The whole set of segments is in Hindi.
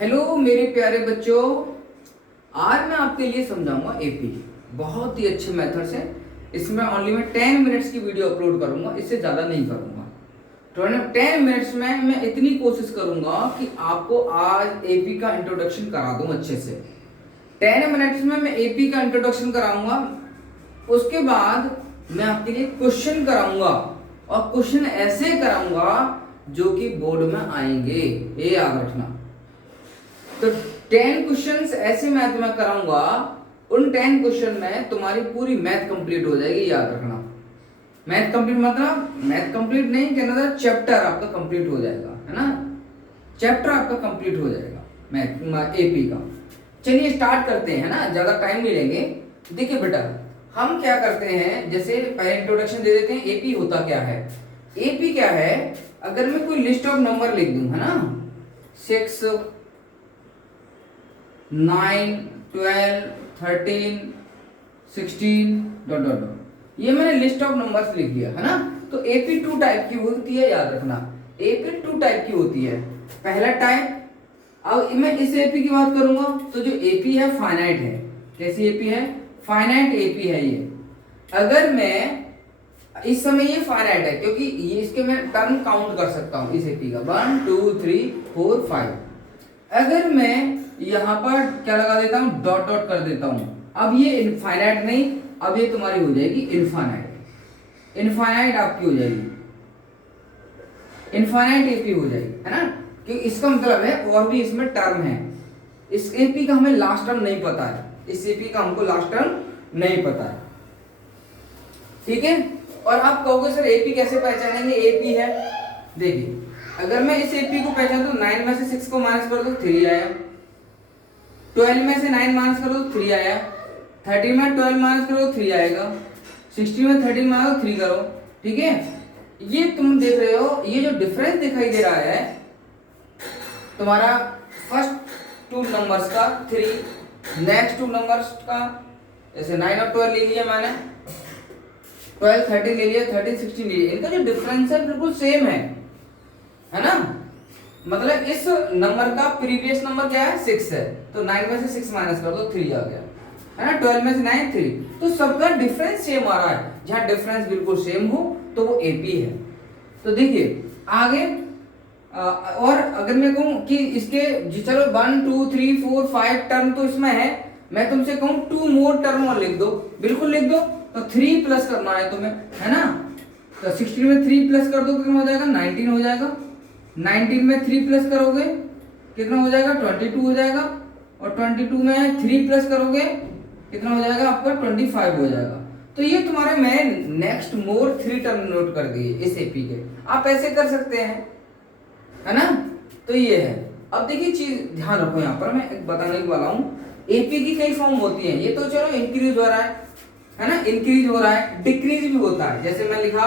हेलो मेरे प्यारे बच्चों, आज मैं आपके लिए समझाऊंगा एपी। बहुत ही अच्छे मेथड से। इसमें ओनली मैं 10 मिनट्स की वीडियो अपलोड करूंगा, इससे ज़्यादा नहीं करूंगा। तो 10 मिनट्स में मैं इतनी कोशिश करूंगा कि आपको आज एपी का इंट्रोडक्शन करा दूं अच्छे से। 10 मिनट्स में मैं एपी का इंट्रोडक्शन कराऊंगा। उसके बाद मैं आपके लिए क्वेश्चन कराऊंगा, और क्वेश्चन ऐसे कराऊंगा जो कि बोर्ड में आएंगे, ये याद रखना। तो 10 क्वेश्चंस ऐसे मैथ में कराऊंगा, उन 10 क्वेश्चन में तुम्हारी पूरी मैथ कंप्लीट हो जाएगी, याद रखना। मैथ कंप्लीट मतलब मैथ कंप्लीट नहीं कहना था, चैप्टर आपका कंप्लीट हो जाएगा, है ना। चैप्टर आपका कंप्लीट हो जाएगा मैथ एपी का। चलिए स्टार्ट करते हैं, ना ज्यादा टाइम नहीं लेंगे। देखिए बेटा, हम क्या करते हैं, जैसे पहले इंट्रोडक्शन दे देते हैं। एपी होता क्या है? एपी क्या है? अगर मैं कोई लिस्ट ऑफ नंबर लिख दूं, है ना, 6 9 12 13 16 डॉट डॉट डॉट, ये मैंने लिस्ट ऑफ नंबर्स लिख दिया, है ना। तो एपी 2 टाइप की होती है, याद रखना। एपी 2 टाइप की होती है। पहला टाइप, अब मैं इस एपी की बात करूंगा तो जो एपी है फाइनाइट है। कैसी एपी है? फाइनाइट एपी है ये। अगर मैं इस समय ये फाइनाइट है क्योंकि ये इसके मैं टर्म काउंट कर सकता हूं इस एपी का 1 2 3 4 5। अगर मैं यहां पर क्या लगा देता हूं, डॉट डॉट कर देता हूं, अब ये इनफाइनाइट नहीं, अब ये तुम्हारी हो जाएगी इनफाइनाइट। इनफाइनाइट आपकी हो जाएगी, इनफाइनाइट एपी हो जाएगी, है ना। क्योंकि इसका मतलब है और भी इसमें टर्म है। इस एपी का हमें लास्ट टर्म नहीं पता है, इस एपी का हमको लास्ट टर्म नहीं पता है, ठीक है। और आप कहोगे सर एपी कैसे पहचानेंगे? एपी है, देखिए अगर मैं इस एपी को पहचानता हूं, 9 में से 6 को माइनस कर दो 3 आया, 12 में से 9 माइनस करो तो 3 आया, 30 में 12 माइनस करो 3 आएगा, 60 में 13 माइनस 3 करो, ठीक है। ये तुम देख रहे हो, ये जो डिफरेंस दिखाई दे रहा है तुम्हारा फर्स्ट 2 नंबर्स का 3, नेक्स्ट 2 नंबर्स का, जैसे 9 और 12 ले लिया मैंने, 12 13 ले लिया, 13 16 ले लिया। इनका जो डिफरेंस है बिल्कुल सेम है ना। मतलब इस नंबर का प्रीवियस नंबर क्या है? 6 है, तो 9 में से 6 माइनस कर दो 3 आ गया, है ना। 12 में से 9 3, तो सबका डिफरेंस सेम आ रहा है। जहां डिफरेंस बिल्कुल सेम हो तो वो एपी है। तो देखिए आगे और अगर मैं कहूं कि इसके चलो 1 2 3 4 5 टर्म तो इसमें है, मैं तुमसे कहूं 2 मोर टर्म और लिख दो, बिल्कुल लिख दो। तो 3 प्लस करना है तुम्हें, है ना। तो 16 में 3 प्लस कर दो, कितना हो जाएगा? 19 हो जाएगा। 19 में 3 प्लस करोगे कितना हो जाएगा? 22 हो जाएगा। और 22 में 3 प्लस करोगे कितना हो जाएगा आपका? 25 हो जाएगा। तो ये तुम्हारे मैं नेक्स्ट मोर 3 टर्म नोट कर दिए इस एपी के। आप ऐसे कर सकते हैं, है ना। तो ये है। अब देखिए चीज ध्यान रखो, यहाँ पर मैं एक बताने वाला हूँ। एपी की कई फॉर्म होती है। ये तो चलो इंक्रीज हो रहा है ना, इंक्रीज हो रहा है, डिक्रीज भी होता है। जैसे मैं लिखा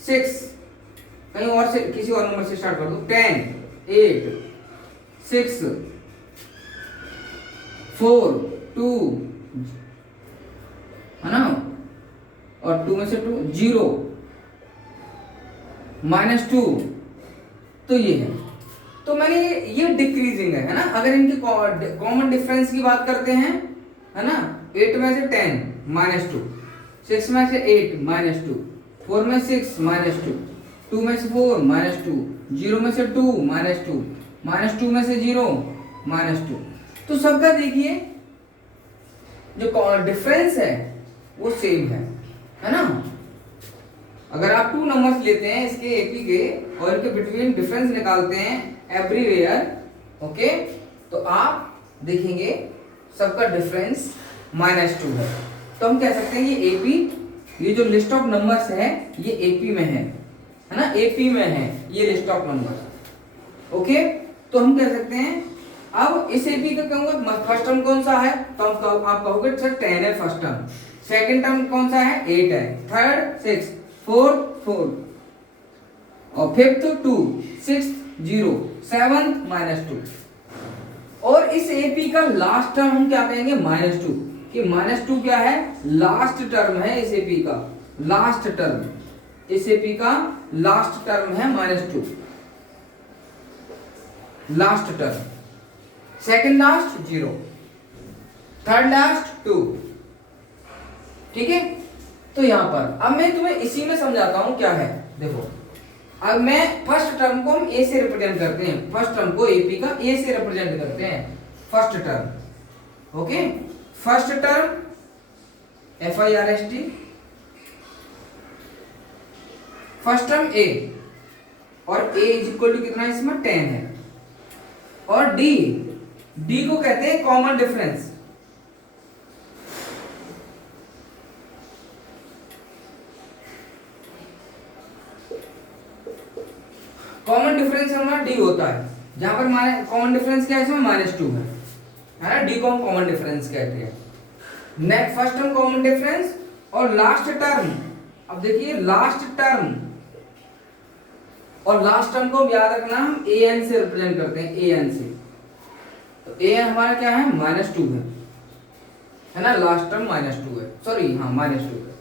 6, कहीं और से किसी और नंबर से स्टार्ट कर दो, 10 8 6 4 2, है ना, और 2 में से 2 0 -2, तो ये है। तो मैंने ये डिक्रीजिंग है ना। अगर इनकी कॉमन डिफरेंस की बात करते हैं, है ना, 8 में से 10 -2, 6 में से 8 -2, 4 में 6 -2, 2 में से 4 -2, 0 में से 2 -2, -2 में से 0 -2। तो सबका देखिए जो डिफरेंस है वो सेम है ना। अगर आप 2 नंबर्स लेते हैं इसके एपी के और इनके बिटवीन डिफरेंस निकालते हैं एवरीवेयर, ओके, तो आप देखेंगे सबका डिफरेंस -2 है। तो हम कह सकते हैं ये एपी, ये जो लिस्ट ऑफ नंबर्स है ये एपी में है ना, एपी में है ये लिस्ट ऑफ नंबर्स, ओके। तो हम कह सकते हैं अब इस एपी का कहूंगा फर्स्ट टर्म कौन सा है, तो आप कहोगे सर 10 है फर्स्ट टर्म। सेकंड टर्म कौन सा है? 8 है। थर्ड 6, फोर्थ 4, और फिफ्थ 2, सिक्स्थ 0, सेवंथ -2। और इस एपी का लास्ट टर्म हम क्या कहेंगे? -2, कि -2 क्या है? लास्ट टर्म है इस एपी का, लास्ट टर्म, इस एपी का लास्ट टर्म है -2, last term. Second last 0, third last 2। ठीक है, तो यहां पर अब मैं तुम्हें इसी में समझाता हूं क्या है। देखो अब मैं फर्स्ट टर्म को हम ए से रिप्रेजेंट करते हैं, फर्स्ट टर्म को एपी का ए से रिप्रेजेंट करते हैं, first term. Okay, first term FIRST, first term a, और a इज इक्वल टू कितना है इसमें 10 है, और डी को कहते हैं कॉमन डिफरेंस। कॉमन डिफरेंस हमारा डी होता है, जहां पर कॉमन डिफरेंस क्या है इसमें -2 है ना, डी को हम कॉमन डिफरेंस कहते हैं। Next first term common difference, और लास्ट टर्म, अब देखिए लास्ट टर्म, और लास्ट टर्म को याद रखना हम an से रिप्रेजेंट करते हैं, an से। तो an हमारा क्या है -2 है ना, लास्ट टर्म -2 है, सॉरी हाँ -2 है।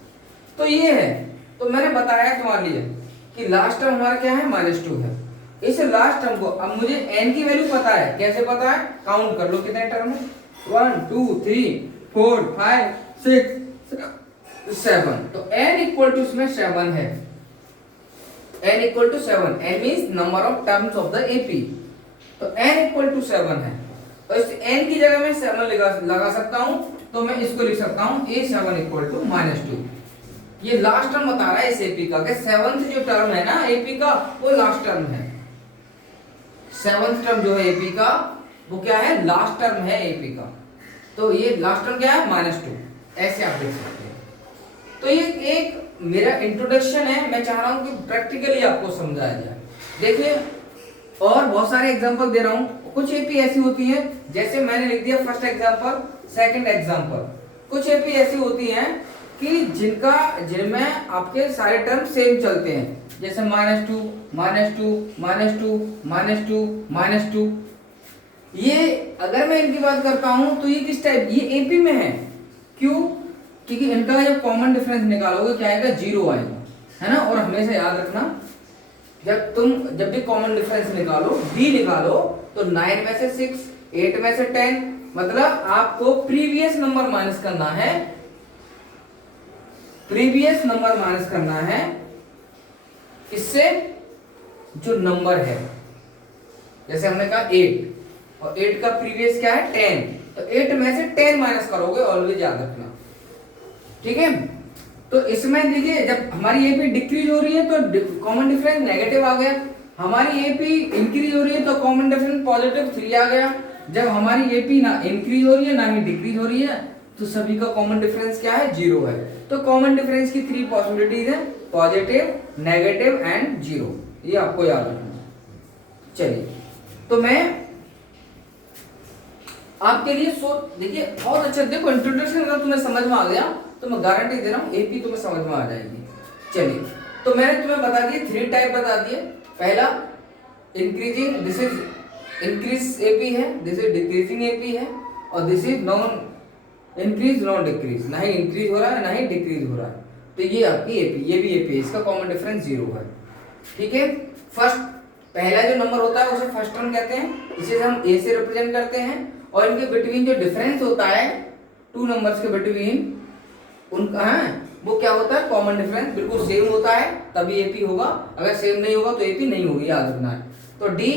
तो ये है, तो मैंने बताया तुम्हारे लिए कि लास्ट टर्म हमारा क्या है -2 है। इस लास्ट टर्म को अब मुझे n की वैल्यू पता है, कैसे पता है, काउंट कर लो कितने टर्म है, 1 2 3 4 5 6 7, तो n इक्वल टू इसमें 7 है, n equal to 7, n means number of terms of the AP, तो n इक्वल टू 7 है। तो इस n की जगह मैं 7 लगा सकता हूं, तो मैं इसको लिख सकता हूं a7 इक्वल टू -2। ये लास्ट टर्म बता रहा है इस एपी का, कि 7th जो टर्म है ना एपी का वो लास्ट टर्म है, 7th टर्म जो है एपी का वो क्या है, लास्ट टर्म है एपी का। तो ये लास्ट टर्म क्या है -2, ऐसे आप देख सकते हैं। तो ये एक मेरा इंट्रोडक्शन है, मैं चाह रहा हूं कि प्रैक्टिकली आपको समझाया जाए। देखिए और बहुत सारे एग्जांपल दे रहा हूं, कुछ एपी ऐसी होती हैं, जैसे मैंने लिख दिया फर्स्ट एग्जांपल, सेकंड एग्जांपल। कुछ एपी ऐसी होती हैं कि जिनमें आपके सारे टर्म सेम चलते हैं, जैसे -2 -2 -2 -2 -2। ये अगर मैं इनकी बात करता हूं तो ये किस टाइप, ये एपी में है, क्यों, क्योंकि इनका जब कॉमन डिफरेंस निकालोगे क्या आएगा, 0 आएगा, है ना। और हमेशा याद रखना जब भी कॉमन डिफरेंस निकालो, डी निकालो, तो 9 में से 6, 8 में से 10, मतलब आपको प्रीवियस नंबर माइनस करना है, प्रीवियस नंबर माइनस करना है इससे जो नंबर है। जैसे हमने कहा 8, और 8 का प्रीवियस क्या है 10, तो 8 में से 10 माइनस करोगे, ऑलवेज याद रखना, ठीक है। तो इसमें देखिए जब हमारी एपी डिक्रीज हो रही है तो कॉमन डिफरेंस नेगेटिव आ गया, हमारी एपी इंक्रीज हो रही है तो कॉमन डिफरेंस पॉजिटिव 3 आ गया। जब हमारी एपी ना इंक्रीज हो रही है ना ही डिक्रीज हो रही है, तो सभी का कॉमन डिफरेंस क्या है, 0 है। तो कॉमन डिफरेंस की 3 पॉसिबिलिटीज है, पॉजिटिव, नेगेटिव एंड 0, ये आपको याद रखना। चलिए तो मैं आपके लिए देखिए बहुत अच्छा, देखो इंट्रोडक्शन अगर तुम्हें समझ में आ गया तो मैं गारंटी दे रहा हूं एपी तुम्हें समझ में आ जाएगी। चलिए तो मैंने तुम्हें बता दिए 3 टाइप बता दिए। पहला increasing, this is increase AP है, दिस इज डिक्रीजिंग एपी है, और this is non increase non decrease, ना ही इंक्रीज हो रहा है ना ही डिक्रीज हो रहा है। तो ये आपकी एपी, ये भी एपी, इसका कॉमन डिफरेंस 0 है, ठीक है। फर्स्ट पहला जो नंबर होता है उसे फर्स्ट टर्म कहते हैं, इसे हम ए से रिप्रेजेंट करते हैं, और इनके बिटवीन जो डिफरेंस होता है 2 नंबर्स के बिटवीन, उनका है वो क्या होता है, कॉमन डिफरेंस। बिल्कुल सेम होता है तभी एपी होगा, अगर सेम नहीं होगा तो एपी नहीं होगी, याद रखना है। तो डी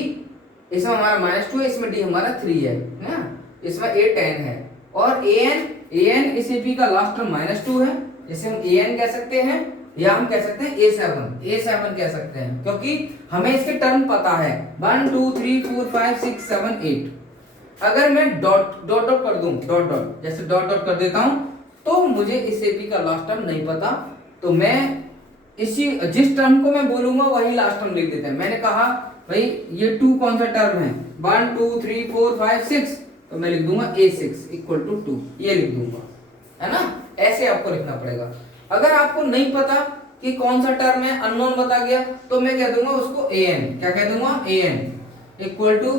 इसमें हमारा -2 है, इसमें डी हमारा 3 है ना, इसमें a 10 है, और an इस एपी का लास्ट टर्म -2 है, इसे हम an कह सकते हैं, या हम कह सकते हैं a7 कह सकते हैं, क्योंकि हमें इसके टर्म पता है 1 2 3 4 5 6 7 8। अगर मैं डॉट डॉट कर दूं, डॉट जैसे डॉट कर देता हूं, तो मुझे इस एपी का लास्ट टर्म नहीं पता, तो मैं जिस टर्म को मैं बोलूंगा वही लास्ट टर्म लिख देते हैं। मैंने कहा भाई ये 2 कौन सा टर्म है, 1 2 3 4 5 6, तो मैं लिख दूंगा a6 इक्वल टू 2, ये लिख दूंगा, है ना। ऐसे आपको लिखना पड़ेगा। अगर आपको नहीं पता कि कौन सा टर्म है, अननोन बता गया, तो मैं कह दूंगा उसको an, क्या कह दूंगा, an इक्वल टू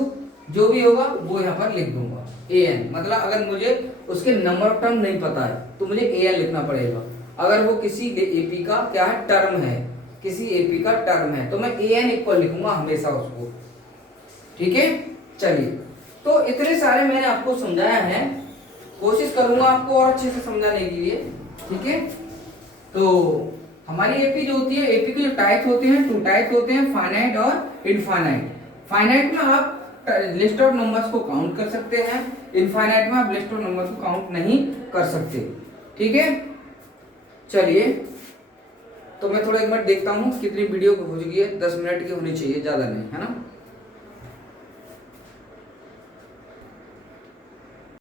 जो भी होगा वो यहाँ पर लिख दूंगा an। मतलब अगर मुझे उसके नंबर ऑफ टर्म नहीं पता है तो मुझे an लिखना पड़ेगा। अगर वो किसी एपी का क्या है, टर्म है, किसी एपी का टर्म है, तो मैं an इक्वल लिखूंगा हमेशा उसको, ठीक है। चलिए तो तो इतने सारे मैंने आपको समझाया है, कोशिश करूंगा आपको और अच्छे से समझाने के लिए, ठीक है। तो हमारी एपी जो होती है, एपी के जो टाइप्स होते हैं, 2 टाइप्स होते हैं, फाइनाइट और इनफाइनाइट। फाइनाइट में आप लिस्ट ऑफ नंबर्स को काउंट कर सकते हैं, इनफाइनाइट में आप लिस्ट ऑफ नंबर्स को काउंट नहीं कर सकते, ठीक है। चलिए, तो मैं थोड़ा एक मिनट देखता हूँ कितनी वीडियो हो चुकी है, 10 मिनट की होनी चाहिए, ज्यादा नहीं, है ना।